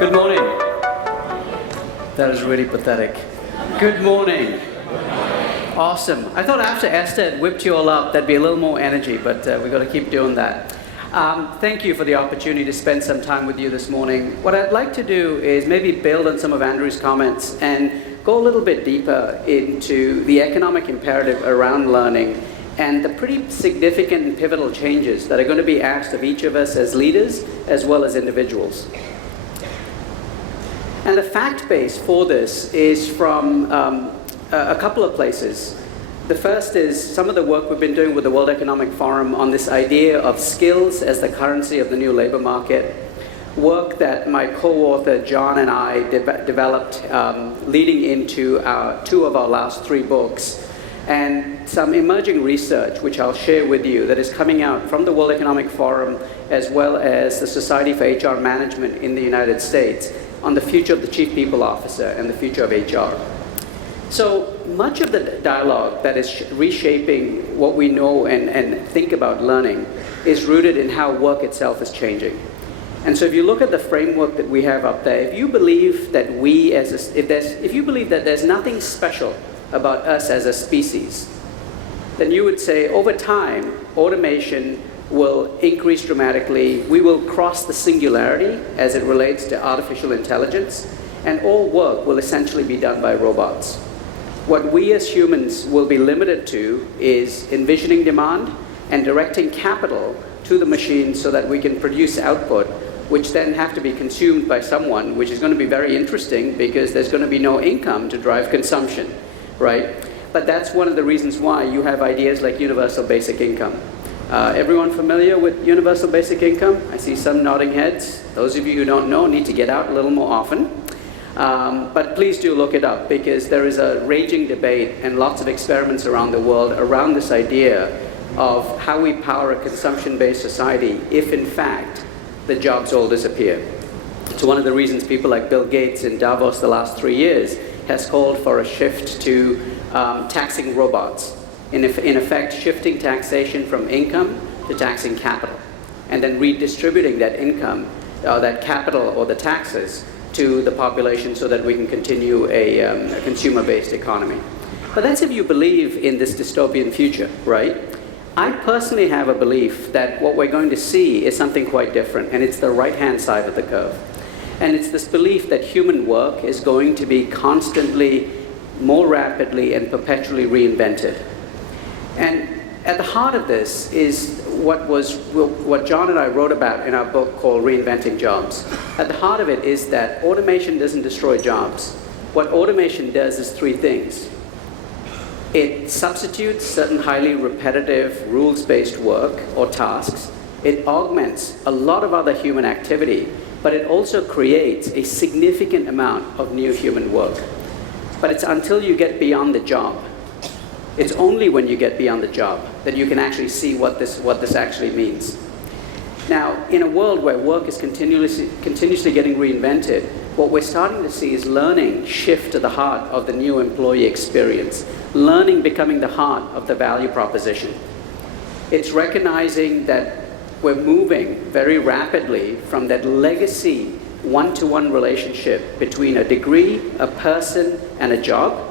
Good morning. That is really pathetic. Good morning. Awesome. I thought after Esther had whipped you all up, there'd be a little more energy, but we've got to keep doing that. Thank you for the opportunity to spend some time with you this morning. What I'd like to do is maybe build on some of Andrew's comments and go a little bit deeper into the economic imperative around learning and the pretty significant and pivotal changes that are going to be asked of each of us as leaders as well as individuals. And the fact base for this is from a couple of places. The first is some of the work we've been doing with the World Economic Forum on this idea of skills as the currency of the new labor market. Work that my co-author John and I developed leading into two of our last three books. And some emerging research, which I'll share with you, that is coming out from the World Economic Forum as well as the Society for HR Management in the United States on the future of the Chief People Officer and the future of HR. So much of the dialogue that is reshaping what we know and think about learning is rooted in how work itself is changing. And so if you look at the framework that we have up there, if you believe that if you believe that there's nothing special about us as a species, then you would say over time, automation will increase dramatically. We will cross the singularity as it relates to artificial intelligence, and all work will essentially be done by robots. What we as humans will be limited to is envisioning demand and directing capital to the machine so that we can produce output, which then have to be consumed by someone, which is going to be very interesting because there's going to be no income to drive consumption, right? But that's one of the reasons why you have ideas like universal basic income. Everyone familiar with universal basic income? I see some nodding heads. Those of you who don't know need to get out a little more often. But please do look it up because there is a raging debate and lots of experiments around the world around this idea of how we power a consumption-based society if in fact the jobs all disappear. It's one of the reasons people like Bill Gates in Davos the last 3 years has called for a shift to taxing robots. In effect, shifting taxation from income to taxing capital, and then redistributing that income, that capital or the taxes to the population so that we can continue a consumer-based economy. But that's if you believe in this dystopian future, right? I personally have a belief that what we're going to see is something quite different, and it's the right-hand side of the curve. And it's this belief that human work is going to be constantly, more rapidly, and perpetually reinvented. And at the heart of this is what John and I wrote about in our book called Reinventing Jobs. At the heart of it is that automation doesn't destroy jobs. What automation does is three things. It substitutes certain highly repetitive, rules-based work or tasks. It augments a lot of other human activity, but it also creates a significant amount of new human work. But it's until you get beyond the job. It's only when you get beyond the job that you can actually see what this actually means. Now, in a world where work is continuously getting reinvented, what we're starting to see is learning shift to the heart of the new employee experience. Learning becoming the heart of the value proposition. It's recognizing that we're moving very rapidly from that legacy one-to-one relationship between a degree, a person, and a job,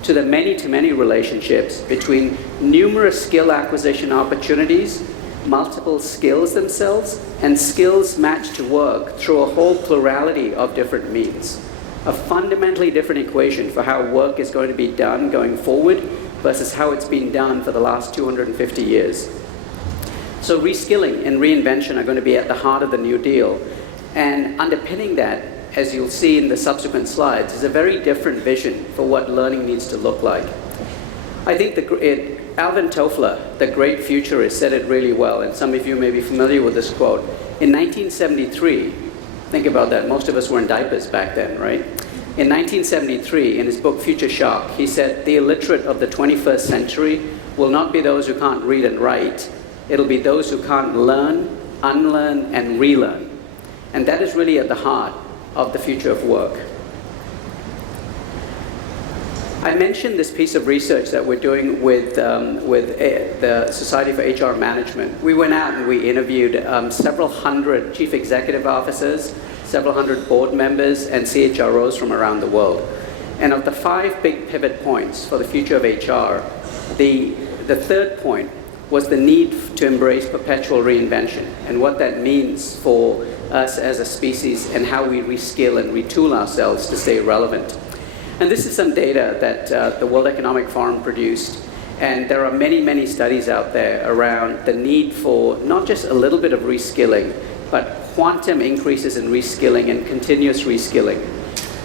to the many-to-many relationships between numerous skill acquisition opportunities, multiple skills themselves, and skills matched to work through a whole plurality of different means. A fundamentally different equation for how work is going to be done going forward versus how it's been done for the last 250 years. So reskilling and reinvention are going to be at the heart of the New Deal. And underpinning that, as you'll see in the subsequent slides, is a very different vision for what learning needs to look like. I think Alvin Toffler, the great futurist, said it really well, and some of you may be familiar with this quote. In 1973, think about that, most of us were in diapers back then, right? In 1973, in his book Future Shock, he said, the illiterate of the 21st century will not be those who can't read and write, it'll be those who can't learn, unlearn, and relearn. And that is really at the heart of the future of work. I mentioned this piece of research that we're doing with the Society for HR Management. We went out and we interviewed several hundred chief executive officers, several hundred board members, and CHROs from around the world. And of the 5 big pivot points for the future of HR, the third point was the need to embrace perpetual reinvention and what that means for us as a species and how we reskill and retool ourselves to stay relevant. And this is some data that the World Economic Forum produced, and there are many, many studies out there around the need for not just a little bit of reskilling, but quantum increases in reskilling and continuous reskilling.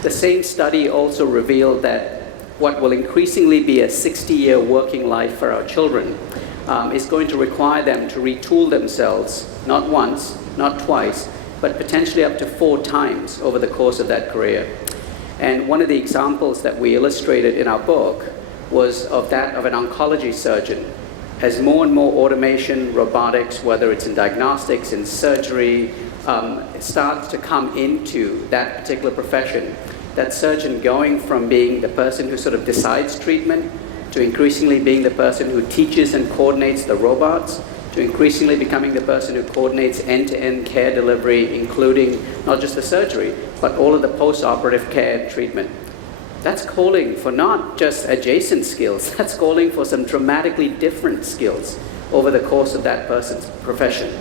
The same study also revealed that what will increasingly be a 60-year working life for our children is going to require them to retool themselves, not once, not twice, but potentially up to 4 times over the course of that career. And one of the examples that we illustrated in our book was of that of an oncology surgeon. As more and more automation, robotics, whether it's in diagnostics, in surgery, starts to come into that particular profession, that surgeon going from being the person who sort of decides treatment to increasingly being the person who teaches and coordinates the robots, to increasingly becoming the person who coordinates end-to-end care delivery, including not just the surgery, but all of the post-operative care and treatment. That's calling for not just adjacent skills, that's calling for some dramatically different skills over the course of that person's profession.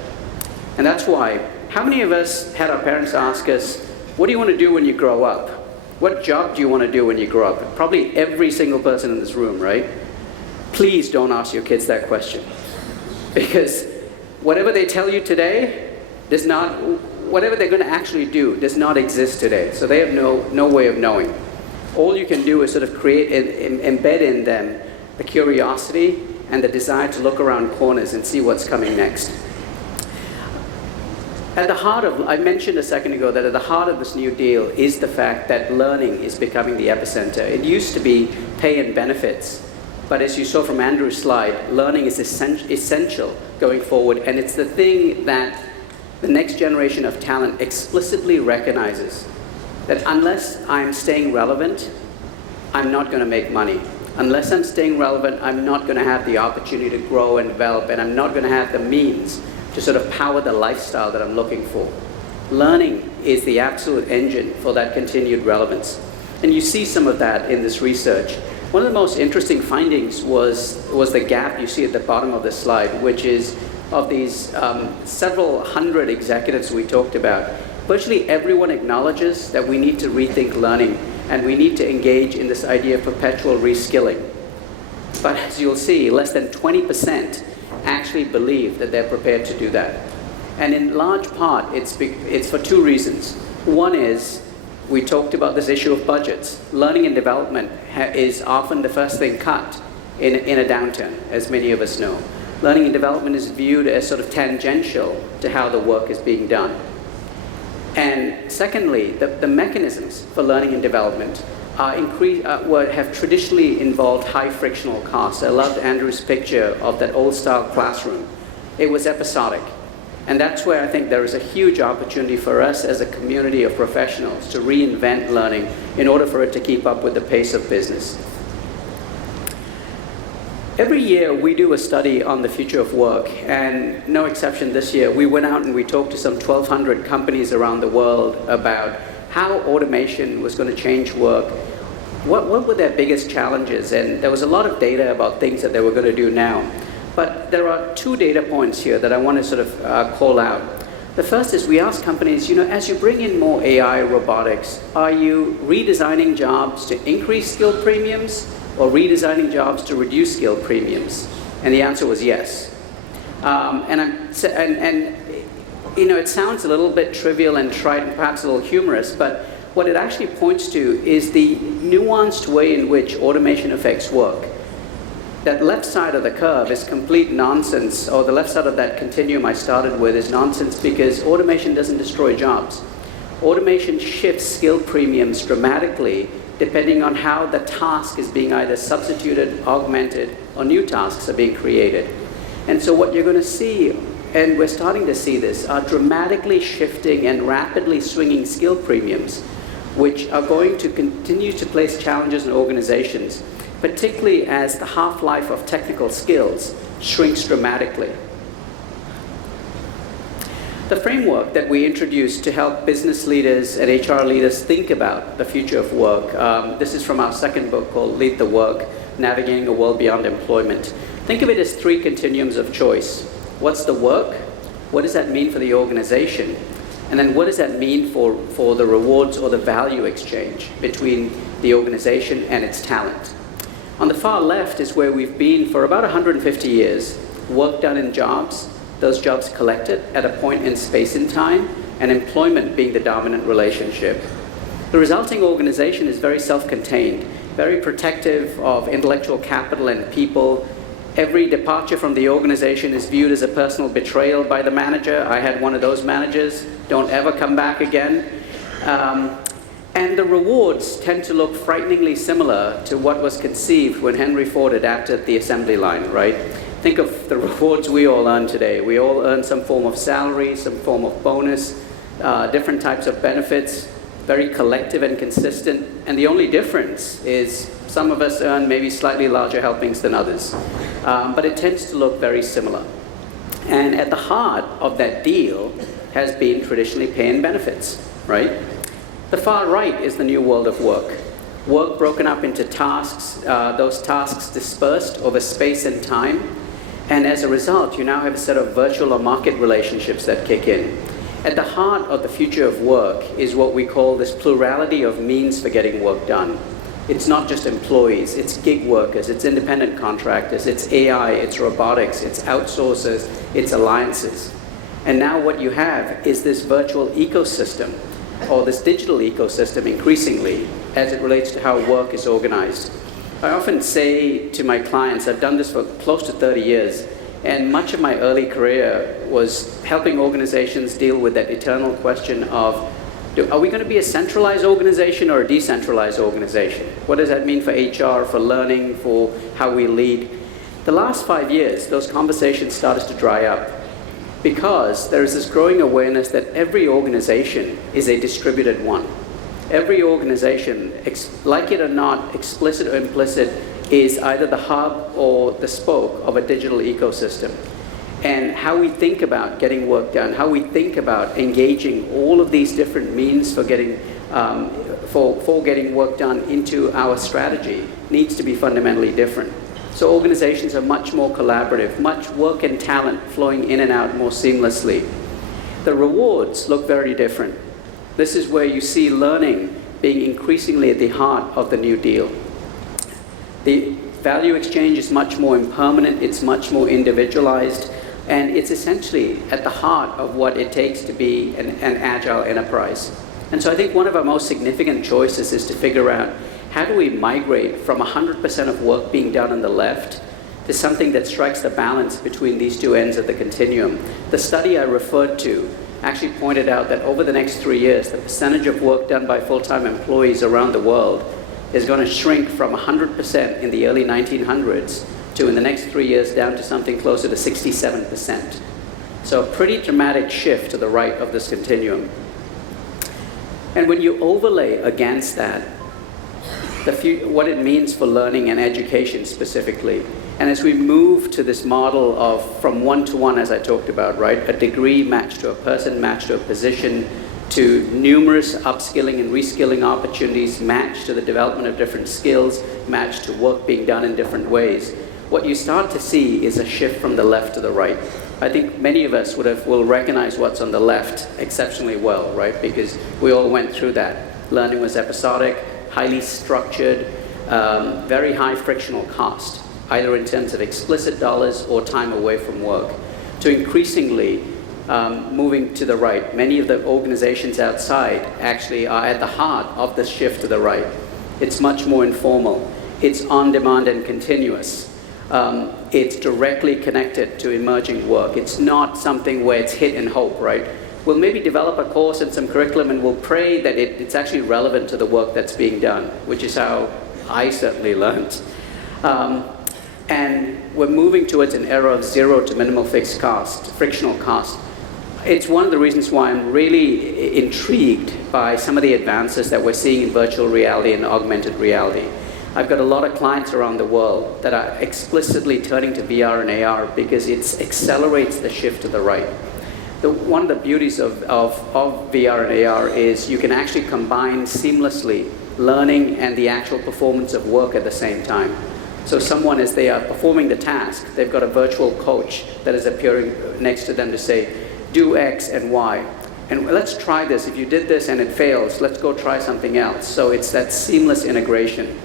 And that's why, how many of us had our parents ask us, what do you want to do when you grow up? What job do you want to do when you grow up? Probably every single person in this room, right? Please don't ask your kids that question. Because whatever they tell you today does not, whatever they're going to actually do does not exist today. So they have no way of knowing. All you can do is sort of create, embed in them the curiosity and the desire to look around corners and see what's coming next. At the heart of, I mentioned a second ago that at the heart of this New Deal is the fact that learning is becoming the epicenter. It used to be pay and benefits, but as you saw from Andrew's slide, learning is essential going forward, and it's the thing that the next generation of talent explicitly recognizes, that unless I'm staying relevant, I'm not going to make money. Unless I'm staying relevant, I'm not going to have the opportunity to grow and develop, and I'm not going to have the means to sort of power the lifestyle that I'm looking for. Learning is the absolute engine for that continued relevance. And you see some of that in this research. One of the most interesting findings was the gap you see at the bottom of the slide, which is of these several hundred executives we talked about. Virtually everyone acknowledges that we need to rethink learning and we need to engage in this idea of perpetual reskilling. But as you'll see, less than 20% actually believe that they're prepared to do that. And in large part, it's for 2 reasons. One is, we talked about this issue of budgets. Learning and development is often the first thing cut in a downturn, as many of us know. Learning and development is viewed as sort of tangential to how the work is being done. And secondly, the mechanisms for learning and development have traditionally involved high frictional costs. I loved Andrew's picture of that old style classroom. It was episodic. And that's where I think there is a huge opportunity for us as a community of professionals to reinvent learning in order for it to keep up with the pace of business. Every year we do a study on the future of work, and no exception this year. We went out and we talked to some 1,200 companies around the world about how automation was going to change work, what were their biggest challenges, and there was a lot of data about things that they were going to do now. But there are 2 data points here that I want to sort of call out. The first is we ask companies, as you bring in more AI, robotics, are you redesigning jobs to increase skill premiums or redesigning jobs to reduce skill premiums? And the answer was yes. It sounds a little bit trivial and trite and perhaps a little humorous, but what it actually points to is the nuanced way in which automation affects work. That left side of the curve is complete nonsense, or the left side of that continuum I started with is nonsense, because automation doesn't destroy jobs. Automation shifts skill premiums dramatically depending on how the task is being either substituted, augmented, or new tasks are being created. And so what you're going to see, and we're starting to see this, are dramatically shifting and rapidly swinging skill premiums, which are going to continue to place challenges on organizations, particularly as the half-life of technical skills shrinks dramatically. The framework that we introduced to help business leaders and HR leaders think about the future of work, this is from our second book called Lead the Work, Navigating a World Beyond Employment. Think of it as 3 continuums of choice. What's the work? What does that mean for the organization? And then what does that mean for the rewards or the value exchange between the organization and its talent? On the far left is where we've been for about 150 years, work done in jobs, those jobs collected at a point in space and time, and employment being the dominant relationship. The resulting organization is very self-contained, very protective of intellectual capital and people. Every departure from the organization is viewed as a personal betrayal by the manager. I had one of those managers. Don't ever come back again. And the rewards tend to look frighteningly similar to what was conceived when Henry Ford adapted the assembly line, right? Think of the rewards we all earn today. We all earn some form of salary, some form of bonus, different types of benefits, very collective and consistent. And the only difference is some of us earn maybe slightly larger helpings than others. But it tends to look very similar. And at the heart of that deal has been traditionally pay and benefits, right? The far right is the new world of work. Work broken up into tasks, those tasks dispersed over space and time. And as a result, you now have a set of virtual or market relationships that kick in. At the heart of the future of work is what we call this plurality of means for getting work done. It's not just employees, it's gig workers, it's independent contractors, it's AI, it's robotics, it's outsourcers, it's alliances. And now what you have is this virtual ecosystem, or this digital ecosystem increasingly, as it relates to how work is organized. I often say to my clients, I've done this for close to 30 years, and much of my early career was helping organizations deal with that eternal question of, are we going to be a centralized organization or a decentralized organization? What does that mean for HR, for learning, for how we lead? The last 5 years, those conversations started to dry up because there is this growing awareness that every organization is a distributed one. Every organization, like it or not, explicit or implicit, is either the hub or the spoke of a digital ecosystem. And how we think about getting work done, how we think about engaging all of these different means for getting work done into our strategy needs to be fundamentally different. So organizations are much more collaborative, much work and talent flowing in and out more seamlessly. The rewards look very different. This is where you see learning being increasingly at the heart of the New Deal. The value exchange is much more impermanent, it's much more individualized, and it's essentially at the heart of what it takes to be an agile enterprise. And so I think one of our most significant choices is to figure out how do we migrate from 100% of work being done on the left to something that strikes the balance between these two ends of the continuum. The study I referred to actually pointed out that over the next 3 years, the percentage of work done by full-time employees around the world is going to shrink from 100% in the early 1900s to, in the next 3 years, down to something closer to 67%. So a pretty dramatic shift to the right of this continuum. And when you overlay against that what it means for learning and education specifically, and as we move to this model of from one-to-one, as I talked about, right, a degree matched to a person, matched to a position, to numerous upskilling and reskilling opportunities matched to the development of different skills, matched to work being done in different ways, what you start to see is a shift from the left to the right. I think many of us will recognize what's on the left exceptionally well, right? Because we all went through that. Learning was episodic, highly structured, very high frictional cost, either in terms of explicit dollars or time away from work, to increasingly moving to the right. Many of the organizations outside actually are at the heart of this shift to the right. It's much more informal. It's on-demand and continuous. It's directly connected to emerging work. It's not something where it's hit and hope, right? We'll maybe develop a course and some curriculum and we'll pray that it's actually relevant to the work that's being done, which is how I certainly learned. And we're moving towards an era of zero to minimal fixed cost, frictional cost. It's one of the reasons why I'm really intrigued by some of the advances that we're seeing in virtual reality and augmented reality. I've got a lot of clients around the world that are explicitly turning to VR and AR because it accelerates the shift to the right. One of the beauties of VR and AR is you can actually combine seamlessly learning and the actual performance of work at the same time. So someone, as they are performing the task, they've got a virtual coach that is appearing next to them to say, do X and Y. And let's try this. If you did this and it fails, let's go try something else. So it's that seamless integration.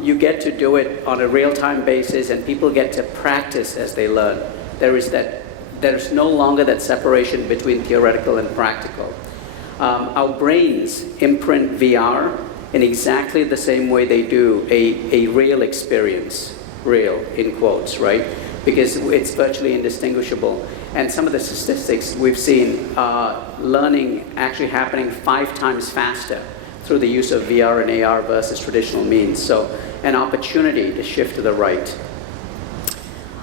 You get to do it on a real-time basis, and people get to practice as they learn. There's no longer that separation between theoretical and practical. Our brains imprint VR in exactly the same way they do a real experience, real in quotes, right? Because it's virtually indistinguishable. And some of the statistics we've seen are learning actually happening 5 times faster through the use of VR and AR versus traditional means. So an opportunity to shift to the right.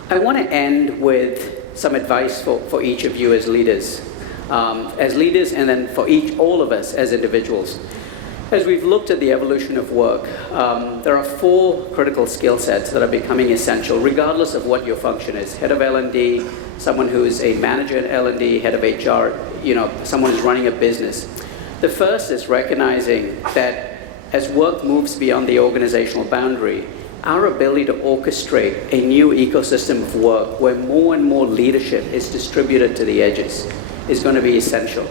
I want to end with some advice for each of you as leaders. And then for all of us as individuals. As we've looked at the evolution of work, there are 4 critical skill sets that are becoming essential, regardless of what your function is. Head of L&D, someone who's a manager at L&D, head of HR, someone who's running a business. The first is recognizing that as work moves beyond the organizational boundary, our ability to orchestrate a new ecosystem of work where more and more leadership is distributed to the edges is going to be essential.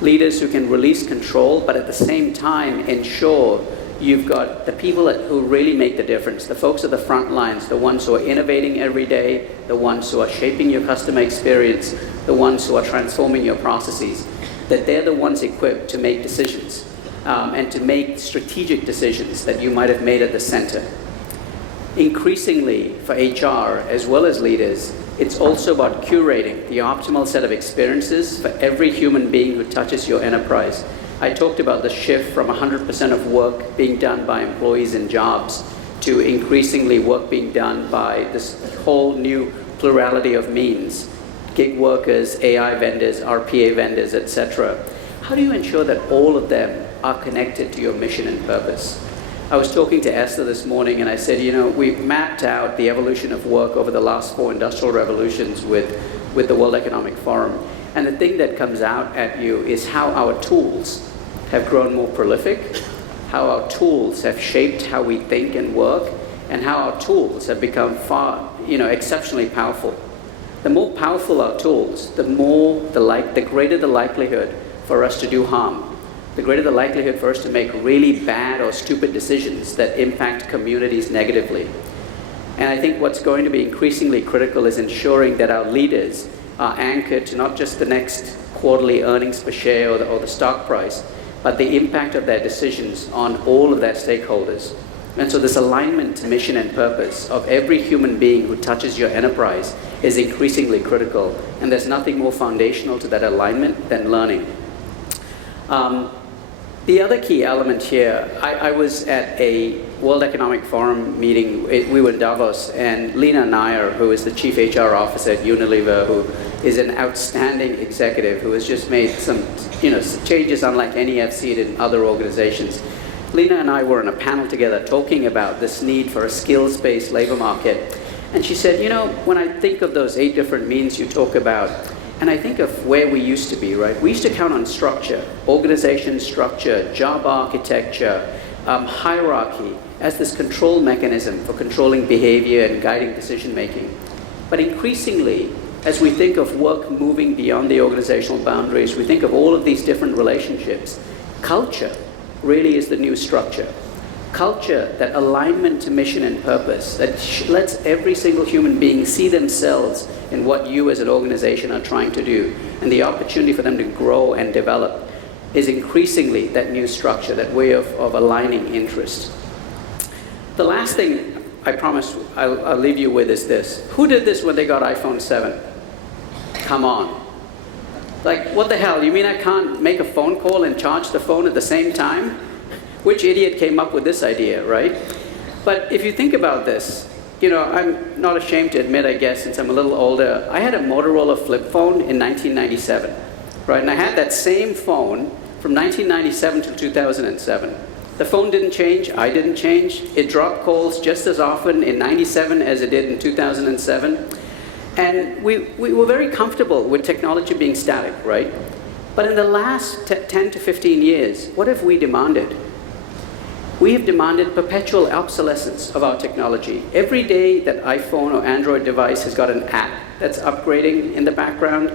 Leaders who can release control, but at the same time ensure you've got the people who really make the difference, the folks at the front lines, the ones who are innovating every day, the ones who are shaping your customer experience, the ones who are transforming your processes, that they're the ones equipped to make decisions and to make strategic decisions that you might have made at the center. Increasingly, for HR as well as leaders, it's also about curating the optimal set of experiences for every human being who touches your enterprise. I talked about the shift from 100% of work being done by employees in jobs to increasingly work being done by this whole new plurality of means. Gig workers, AI vendors, RPA vendors, etc. How do you ensure that all of them are connected to your mission and purpose? I was talking to Esther this morning and I said, we've mapped out the evolution of work over the last 4 industrial revolutions with the World Economic Forum. And the thing that comes out at you is how our tools have grown more prolific, how our tools have shaped how we think and work, and how our tools have become far, exceptionally powerful. The more powerful our tools, the greater the likelihood for us to do harm. The greater the likelihood for us to make really bad or stupid decisions that impact communities negatively. And I think what's going to be increasingly critical is ensuring that our leaders are anchored to not just the next quarterly earnings per share or the stock price, but the impact of their decisions on all of their stakeholders. And so this alignment to mission and purpose of every human being who touches your enterprise is increasingly critical. And there's nothing more foundational to that alignment than learning. The other key element here, I was at a World Economic Forum meeting. We were in Davos, and Lena Nair, who is the Chief HR Officer at Unilever, who is an outstanding executive who has just made some changes unlike any I've seen in other organizations. Lena and I were on a panel together talking about this need for a skills-based labor market. And she said, when I think of those 8 different means you talk about, and I think of where we used to be, right? We used to count on structure, organization structure, job architecture, hierarchy as this control mechanism for controlling behavior and guiding decision making. But increasingly, as we think of work moving beyond the organizational boundaries, we think of all of these different relationships. Culture really is the new structure. Culture, that alignment to mission and purpose, that lets every single human being see themselves in what you as an organization are trying to do, and the opportunity for them to grow and develop is increasingly that new structure, that way of aligning interest. The last thing I promise I'll leave you with is this. Who did this when they got iPhone 7? Come on. Like, what the hell? You mean I can't make a phone call and charge the phone at the same time? Which idiot came up with this idea, right? But if you think about this, you know, I'm not ashamed to admit, I guess, since I'm a little older, I had a Motorola flip phone in 1997, right? And I had that same phone from 1997 to 2007. The phone didn't change, I didn't change. It dropped calls just as often in 97 as it did in 2007. And we were very comfortable with technology being static, right? But in the last 10 to 15 years, what have we demanded? We have demanded perpetual obsolescence of our technology. Every day that iPhone or Android device has got an app that's upgrading in the background.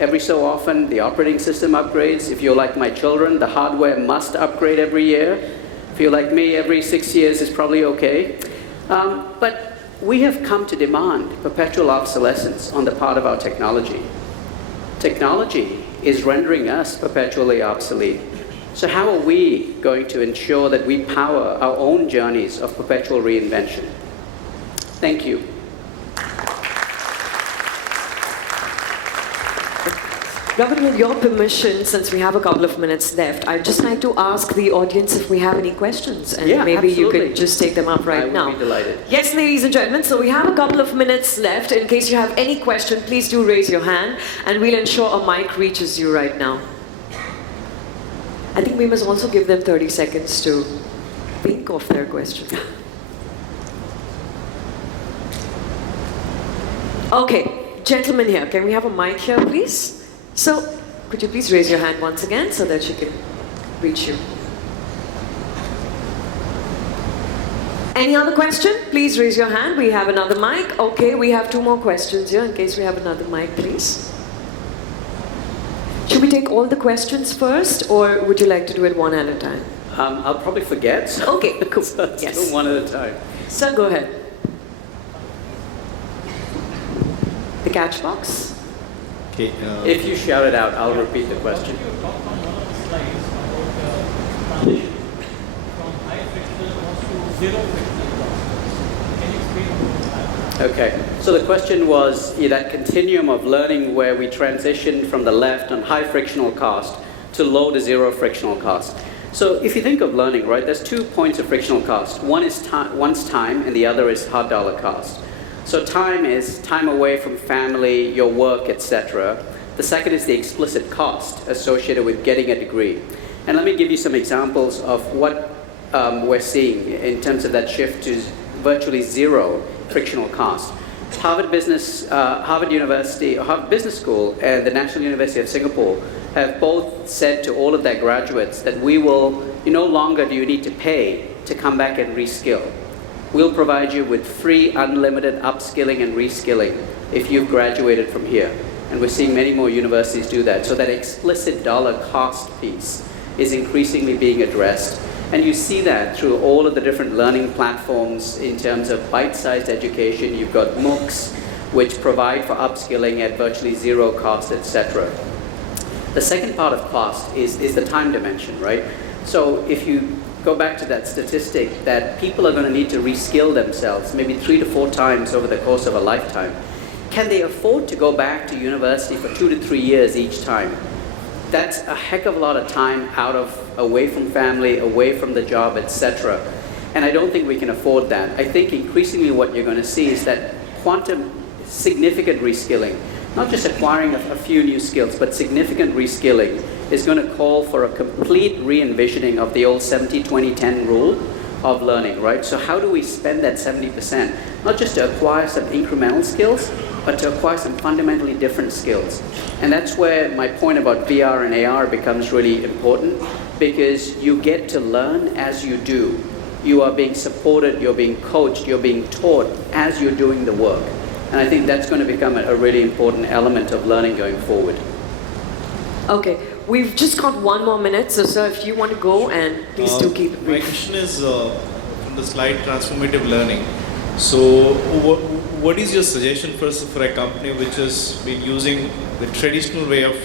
Every so often, the operating system upgrades. If you're like my children, the hardware must upgrade every year. If you're like me, every 6 years is probably okay. But we have come to demand perpetual obsolescence on the part of our technology. Technology is rendering us perpetually obsolete. So how are we going to ensure that we power our own journeys of perpetual reinvention? Thank you. Ravin, with your permission, since we have a couple of minutes left, I'd just like to ask the audience if we have any questions. And yeah, maybe absolutely. you could just take them up right now. I would be delighted. Yes, ladies and gentlemen, so we have a couple of minutes left. In case you have any question, please do raise your hand, and we'll ensure a mic reaches you right now. I think we must also give them 30 seconds to think of their question. Okay, gentlemen here, can we have a mic here, please? So, could you please raise your hand once again so that she can reach you? Any other question? Please raise your hand. We have another mic. Okay, we have 2 more questions here in case we have another mic, please. Should we take all the questions first, or would you like to do it one at a time? I'll probably forget. Okay, cool. So let's Yes. do one at a time. Sir, go ahead. The catch box. Okay. If you shout it out, I'll repeat the question. You talked on one of the slides about transition from high frictional cost to zero frictional cost. Can you explain about that? Okay, so the question was that continuum of learning where we transition from the left on high frictional cost to low to zero frictional cost. So if you think of learning, right, there's 2 points of frictional cost. One's time and the other is hard dollar cost. So time is time away from family, your work, etc. The second is the explicit cost associated with getting a degree. And let me give you some examples of what we're seeing in terms of that shift to virtually zero frictional cost. Harvard Business School and the National University of Singapore have both said to all of their graduates that no longer do you need to pay to come back and reskill. We'll provide you with free, unlimited upskilling and reskilling if you've graduated from here. And we're seeing many more universities do that. So that explicit dollar cost piece is increasingly being addressed. And you see that through all of the different learning platforms in terms of bite-sized education. You've got MOOCs, which provide for upskilling at virtually zero cost, etc. The second part of cost is the time dimension, right? So if you go back to that statistic that people are going to need to reskill themselves maybe 3 to 4 times over the course of a lifetime, can they afford to go back to university for 2 to 3 years each time? That's a heck of a lot of time away from family, away from the job, etc. And I don't think we can afford that. I think increasingly what you're going to see is that quantum significant reskilling, not just acquiring a few new skills, but significant reskilling is going to call for a complete re-envisioning of the old 70-20-10 rule of learning, right? So how do we spend that 70%? Not just to acquire some incremental skills, but to acquire some fundamentally different skills. And that's where my point about VR and AR becomes really important, because you get to learn as you do. You are being supported, you're being coached, you're being taught as you're doing the work. And I think that's going to become a really important element of learning going forward. Okay, we've just got 1 more minute, so sir, if you want to go, and please do keep it My brief. question is from the slide transformative learning. So what is your suggestion for a company which has been using the traditional way of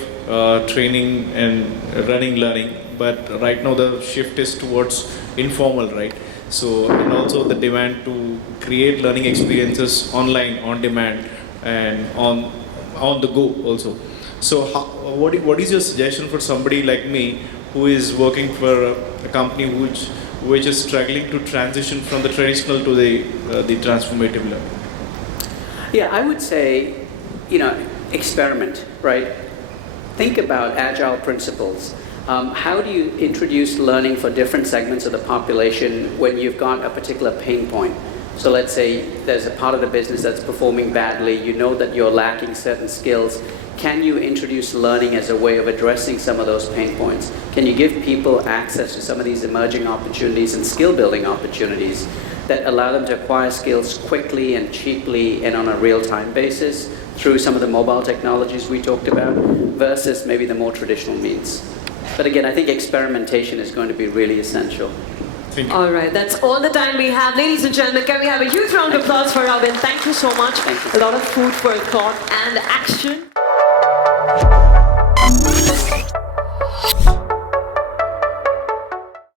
training and running learning, but right now the shift is towards informal, right? So, and also the demand to create learning experiences online, on demand, and on the go also. So what is your suggestion for somebody like me who is working for a company which is struggling to transition from the traditional to the transformative learning? Yeah, I would say, experiment, right? Think about agile principles. How do you introduce learning for different segments of the population when you've got a particular pain point? So let's say there's a part of the business that's performing badly, you know that you're lacking certain skills. Can you introduce learning as a way of addressing some of those pain points? Can you give people access to some of these emerging opportunities and skill building opportunities that allow them to acquire skills quickly and cheaply and on a real-time basis through some of the mobile technologies we talked about versus maybe the more traditional means? But again, I think experimentation is going to be really essential. Thank you. All right, that's all the time we have. Ladies and gentlemen, can we have a huge round of applause for Ravin? Thank you so much. Thank you. A lot of food for thought and action.